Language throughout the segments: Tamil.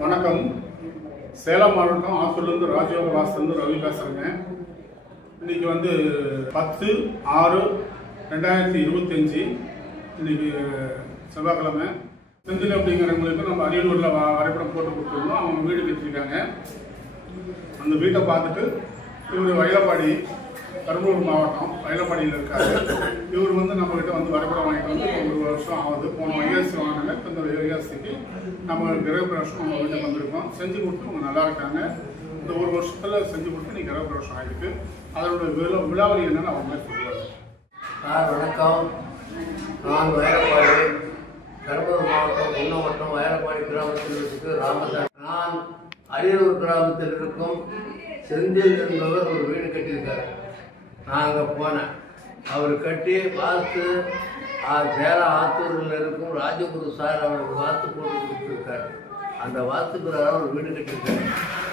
வணக்கம். சேலம் மாவட்டம் ஆத்தூர்லேருந்து ராஜயோக வாஸ்து ரவி பேசுகிறேங்க. இன்னைக்கு 10/6/2025 இன்னைக்கு செவ்வாய்க்கிழமை. செந்தில் அப்படிங்கிறவங்களுக்கு நம்ம அரியலூரில் வரைபடம் போட்டு கொடுத்துருந்தோம். அவங்க வீடு கட்டிருக்காங்க. அந்த வீட்டை பார்த்துட்டு இவர் வயலப்பாடி, பெரம்பலூர் மாவட்டம் வயலப்பாடியில் இருக்காரு. இவர் நம்மகிட்ட வரைபடம் வாங்கிட்டு ஒரு வருஷம் ஆகுது. போன வைகாசி வாங்கினாங்க. இந்த வைகாசிக்கு நம்ம கிரகப்பிரவேசம் நம்ம வீட்டை வந்திருக்கோம். செஞ்சு கொடுத்து அவங்க நல்லா இருக்காங்க. இந்த ஒரு வருஷத்துல செஞ்சு கொடுத்து நீ கிரகப்பிரவேசம் ஆகிருக்கு. அதோட விழாவளி என்னன்னு அவங்க சொல்லுவாங்க. வணக்கம். நான் வயலப்பாடி, பெரம்பலூர் மாவட்டம் குன்னவட்டம் வயலப்பாடி கிராமத்தில் இருக்கு ராமதாஸ். நான் அரியலூர் கிராமத்தில் இருக்கும் செந்தில் என்பவர் ஒரு வீடு கட்டியிருக்காரு. நான் அங்கே போனேன். அவர் கட்டி வாஸ்து சேலம் ஆத்தூரில் இருக்கும் ராஜகுரு சார் அவருக்கு வாஸ்து போட்டு கொடுத்துருக்காரு. அந்த வாஸ்து பிரகாரம் ஒரு வீடு கட்டியிருக்காரு.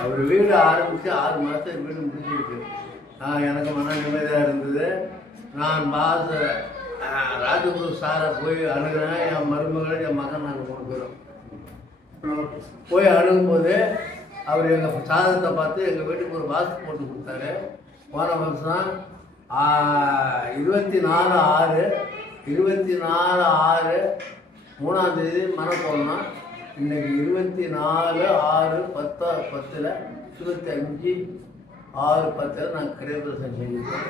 அவர் வீடு ஆரம்பித்து 6 மாதம் வீடு முடிஞ்சிருக்கு. எனக்கு மன நிம்மதியாக இருந்தது. நான் ராஜகுரு சாரை போய் அணுகிறேன். என் மருமகளை என் மகன் நாங்கள் 3 பேரும் போய் அணுகும்போது அவர் எங்கள் சாதத்தை பார்த்து எங்கள் வீட்டுக்கு ஒரு வாஸ்து போட்டு கொடுத்தாரு. போன வருஷம் 24/6/3 மன போடணும். இன்னைக்கு 24/6/10 25/6/10 நாங்கள் கிரகப்பிரவேசம் செஞ்சுருக்கோம்.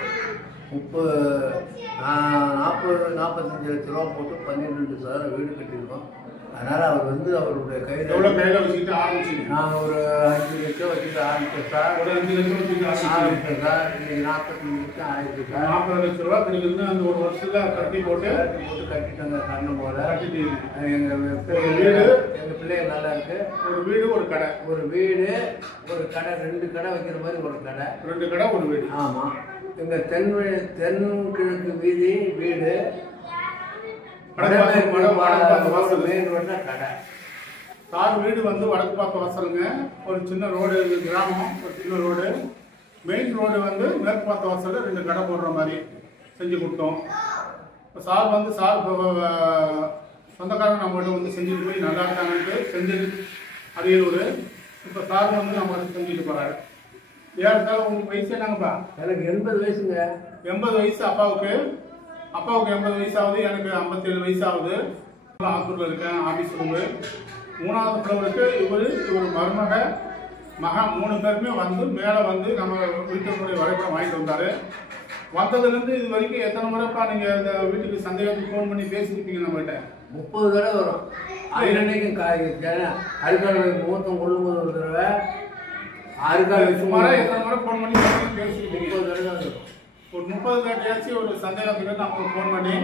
45 லட்ச ரூபா போட்டு 12 வீடு கட்டியிருக்கோம். அதனால் அவர் அவருடைய கையில் நாங்கள் ஒரு 5 லட்சம் வச்சுட்டு ஆரம்பித்தோம் சார். ஒரு 5 லட்சம் வச்சுட்டு ஆரம்பித்தோம் சார். இன்னைக்கு 45 லட்சம் ஆயிடுச்சு சார். 40 லட்ச ரூபா அந்த ஒரு வருஷத்தில் கட்டி போட்டு கட்டிட்டாங்க. கண்ணு போல எங்கள் பிள்ளைங்க நல்லா இருக்கு. ஒரு வீடு, ஒரு கடை, ஒரு வீடு, ஒரு கடை, 2 கடை வைக்கிற மாதிரி ஒரு கடை, 2 கடை, ஒரு வீடு. ஆமாம். எங்கள் தென்கிழக்கு வீதி வீடு, சார் வீடு வடக்கு பார்த்த வாசலுங்க. ஒரு சின்ன ரோடு, கிராமம், ஒரு சின்ன ரோடு. மெயின் ரோடு மேற்கு பார்த்த வாசல் 2 கடை போடுற மாதிரி செஞ்சு கொடுத்தோம். சார் சார் சொந்தக்காரங்க நம்மகிட்ட செஞ்சுட்டு போய் நல்லா இருக்காங்கன்ட்டு செஞ்சு அரியலூர். இப்போ சார் நம்ம செஞ்சுட்டு போறாரு. ஏறத்தால உங்களுக்கு வயசு என்னங்கப்பா? எனக்கு 80 வயசுங்க. 80 வயசு அப்பாவுக்கு 80 வயசு ஆகுது. எனக்கு 57 வயசு ஆகுது. ஆத்தூர்ல இருக்கேன். Office room. 3வது ஃப்ளோருக்கு இவர் மருமக மகன் 3 பேருமே மேலே நம்ம வீட்டுக்குடைய வரைபடம் வாங்கிட்டு வந்தாரு. வந்ததுலேருந்து இது வரைக்கும் எத்தனை முறைப்பா நீங்க இந்த வீட்டுக்கு சந்தேகத்துக்கு ஃபோன் பண்ணி பேசியிருப்பீங்க நம்மகிட்ட? 30 தடவை வரும். அன்னைக்கும் அழுக்காடு முகூர்த்தம் கொள்ளும்போது ஒரு தடவை, அழுக்காடு சுமாரா எத்தனை முறை ஃபோன் பண்ணி பேசியிருப்பீங்க? 30 தடவை வரும். ஒரு 30 தடவையாச்சும் ஒரு சந்தேகத்துக்கு நம்ம ஃபோன் பண்ணி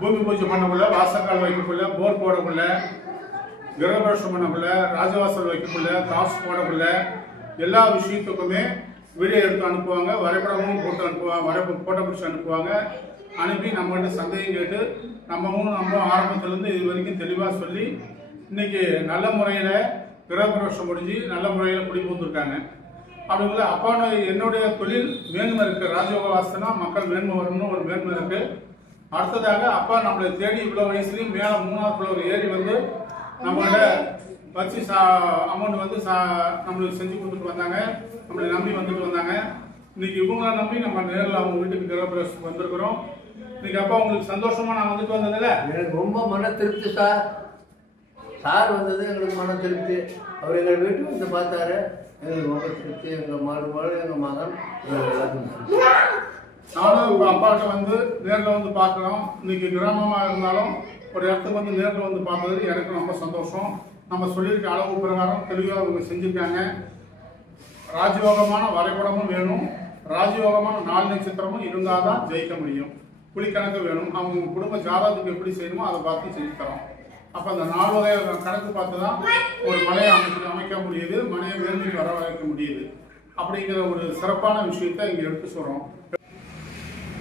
பூமி பூஜை பண்ணக்குள்ள, வாசக்கால் வைக்கக்குள்ள, போர் போடக்குள்ள, கிரகபிரவேசம் பண்ணக்குள்ள, ராஜவாசல் வைக்கக்குள்ள, காசு போடக்குள்ள எல்லா விஷயத்துக்குமே வீடியோ எடுத்து அனுப்புவாங்க. வரைபடமும் போட்டு அனுப்புவாங்க. போட்டோ பிடிச்சி அனுப்புவாங்க. அனுப்பி நம்மகிட்ட சந்தேகம் கேட்டு நம்ம ஆரம்பத்திலேருந்து இது வரைக்கும் தெளிவாக சொல்லி இன்னைக்கு நல்ல முறையில் கிரகபிரவேசம் முடிஞ்சு நல்ல முறையில் குடிபுகுந்துருக்காங்க. அப்படிங்களா அப்பா, என்னுடைய தொழில் மேன்மை இருக்கு. ராஜயோக வாஸ்துனா மக்கள் மேன்மை வரணும்னு ஒரு மேன்மை இருக்கு. அடுத்ததாக அப்பா நம்மளை தேடி இவ்வளோ வயசுலையும் மேலே 3வது ஃப்ளோர் ஏறி நம்மகிட்ட வச்சு அமௌண்ட் நம்மளுக்கு செஞ்சு கொடுத்துட்டு வந்தாங்க. நம்மளை நம்பி வந்துட்டு வந்தாங்க. இன்னைக்கு இவங்களை நம்பி நம்ம நேரில் அவங்க வீட்டுக்கு கிரகப்பிரவேசம் வந்திருக்கிறோம். இன்னைக்கு அப்பா உங்களுக்கு சந்தோஷமா நான் வந்துட்டு வந்ததில்ல? எனக்கு ரொம்ப மன திருப்தி சார். சார் வந்தது எங்களுக்கு மன திருப்தி. அவர் எங்கள் வீட்டுக்கு பார்த்தாரு. எங்களுக்கு ரொம்ப திருப்தி. எங்கள் மருமகள், எங்கள் மகன், நானும் இப்போ அப்பாட்ட நேரில் பார்க்குறோம். இன்னைக்கு கிராமமாக இருந்தாலும் ஒரு இடத்துக்கு நேரில் பார்த்தது எனக்கு ரொம்ப சந்தோஷம். நம்ம சொல்லியிருக்க அளவு பிரகாரம் தெளிவாக அவங்க செஞ்சுருக்காங்க. ராஜயோகமான வரைபடமும் வேணும். ராஜயோகமான 4 நட்சத்திரமும் இருந்தால் தான் ஜெயிக்க முடியும். புலிக்கணக்கு வேணும். அவங்க குடும்ப ஜாதகத்துக்கு எப்படி செய்யணுமோ அதை பார்த்து செஞ்சு தரோம். அப்போ அந்த 4 வகை கணக்கு பார்த்து தான் ஒரு மனையை அமைக்க முடியுது. மனையை மேன்மைக்கு வரவழைக்க முடியுது. அப்படிங்கிற ஒரு சிறப்பான விஷயத்தை இங்கே எடுத்து சொல்கிறோம்.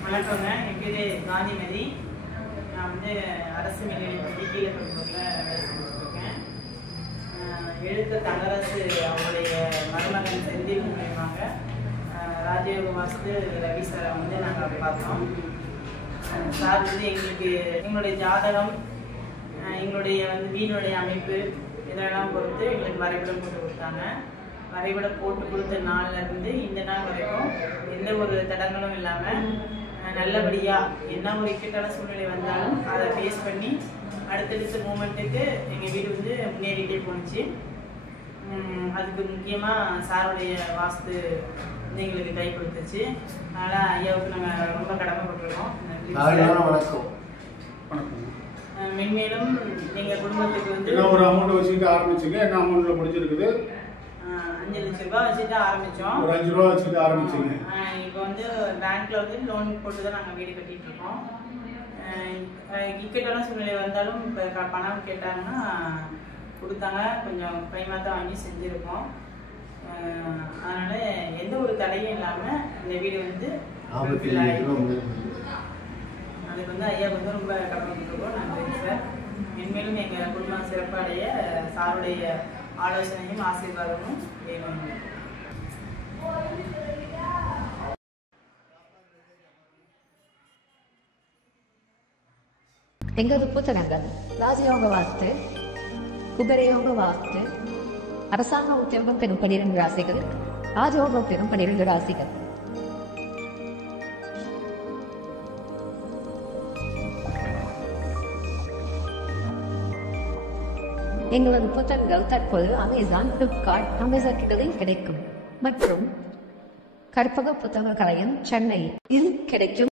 வணக்கங்க. என் பேர் காந்திமதி. நான் அரசு மேல்நிலைப்பள்ளி கீழப்பட்டூரில் வேலை செஞ்சுருக்கேன். எழுத்து தங்கராசு அவங்களுடைய மருமகன் செந்தில் மூலியமாக ராஜயோக வாஸ்து ரவி சாரை நாங்கள் பார்த்தோம். சார் எங்களுக்கு எங்களுடைய ஜாதகம், எங்களுடைய வீணுடைய அமைப்பு, இதெல்லாம் பொறுத்து எங்களுக்கு வரைபடம் போட்டு கொடுத்தாங்க. வரைபடம் போட்டு கொடுத்த நாள்ல இருந்து இந்த நாள் வரைக்கும் எந்த ஒரு தடங்களும் இல்லாமல் நல்லபடியாக என்ன ஒரு இக்கட்டான சூழ்நிலை வந்தாலும் அதை ஃபேஸ் பண்ணி அடுத்தடுத்த மூமெண்ட்டுக்கு எங்கள் வீடு வந்து முன்னேறிட்டே போணுச்சு. அதுக்கு முக்கியமாக சாருடைய வாஸ்து வந்து எங்களுக்கு கை கொடுத்துச்சு. அதனால் ஐயாவுக்கு நாங்கள் ரொம்ப கடமைப்பட்டிருக்கோம். வணக்கம். மென்மேலும் எங்கள் குடும்பத்துக்கு வந்து என்ன ஒரு அமௌண்ட் வச்சுட்டு ஆரம்பிச்சிங்க? என்ன அமௌண்ட்ல முடிஞ்சிருக்குது? 5 லட்ச ரூபாய் வச்சுட்டு ஆரம்பித்தோம். ஒரு 5 ரூபா வச்சுட்டு ஆரம்பிச்சிங்க. இப்போ வந்து பேங்க்ல வந்து லோன் போட்டு தான் நாங்கள் வீடு கட்டிட்டு இருக்கோம். இக்கட்டான சூழ்நிலை வந்தாலும் இப்போ பணம் கேட்டாங்கன்னா கொடுத்தாங்க. கொஞ்சம் கைமாத்தான் வாங்கி செஞ்சுருக்கோம். அதனால எந்த ஒரு தடையும் இல்லாமல் இந்த வீடு வந்து அதுக்கு வந்து ஐயா வந்து ரொம்ப கடமைப்பட்டிருக்கோம். நன்றி சார். மென்மேலும் எங்கள் குடும்பம் சிறப்படைய சாருடைய ஆலோசனையும் ஆசீர்வாதமும் வேணும். எங்களது புத்தகங்கள் ராஜயோக வாஸ்து, குபரயோக வாஸ்து, அரசாங்க உத்தியோகம் பெறும் 12 ராசிகள், ராஜயோகம் பெறும் 12 ராசிகள். எங்களது புத்தகங்கள் தற்போது அமேசான், பிளிப்கார்ட், அமேசான் கிண்டலில் கிடைக்கும் மற்றும் கற்பக புத்தக கலையம் சென்னை இல் கிடைக்கும்.